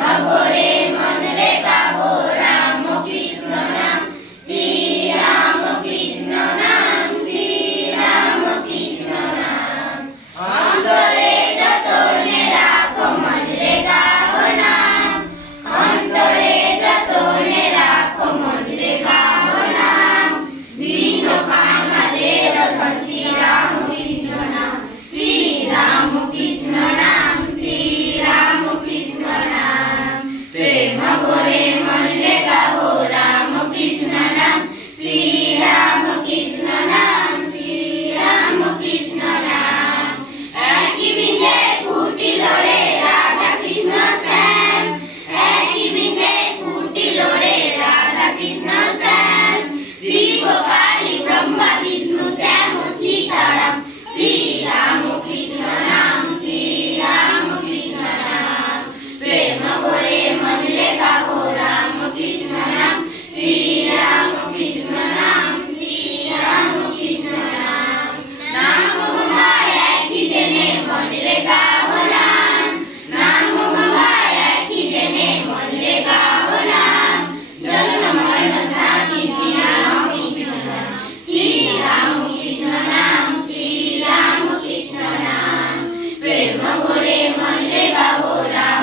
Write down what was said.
ভরে মন রে গাবো রাম কৃষ্ণ নাম, শ্রী রাম কৃষ্ণ নাম, শ্রী রাম কৃষ্ণ নাম। অন্তরে যতনে রাখো মন রে গাও নাম, অন্তরে যতনে রাখো মন রে গাও নাম। দীন কাঙালের ধন শ্রী রাম কৃষ্ণ নাম, শ্রী রাম কৃষ্ণ নাম, শ্রী রাম কৃষ্ণ নাম। প্রেম ভরে মন রে গাও রাম কৃষ্ণ নাম, শ্রী রাম কৃষ্ণ নাম, শ্রী রাম কৃষ্ণ নাম। একই বৃন্দে ফুটিল রে রাধা কৃষ্ণ শ্যাম, একই বৃন্দে ফুটিল রে রাধা কৃষ্ণ শ্যাম। শিব কালী ব্রহ্মা বিষ্ণু শ্যাম সীতারাম, শ্রী রাম কৃষ্ণ নাম, শ্রী রাম কৃষ্ণ নাম। প্রেম ভরে মন রে গাও রাম কৃষ্ণ নাম, শ্রী রাম কৃষ্ণ নাম, শ্রী রাম কৃষ্ণ নাম। নাম গঙ্গায় একই জেনে মন রে গাও নাম, নাম গঙ্গায় একই জেনে মন রে গাও নাম। জন্ম মরণ সাথী শ্রী রাম কৃষ্ণ নাম, শ্রী রাম কৃষ্ণ নাম, শ্রী রাম কৃষ্ণ নাম। প্রেম ভরে মন রে গাও রাম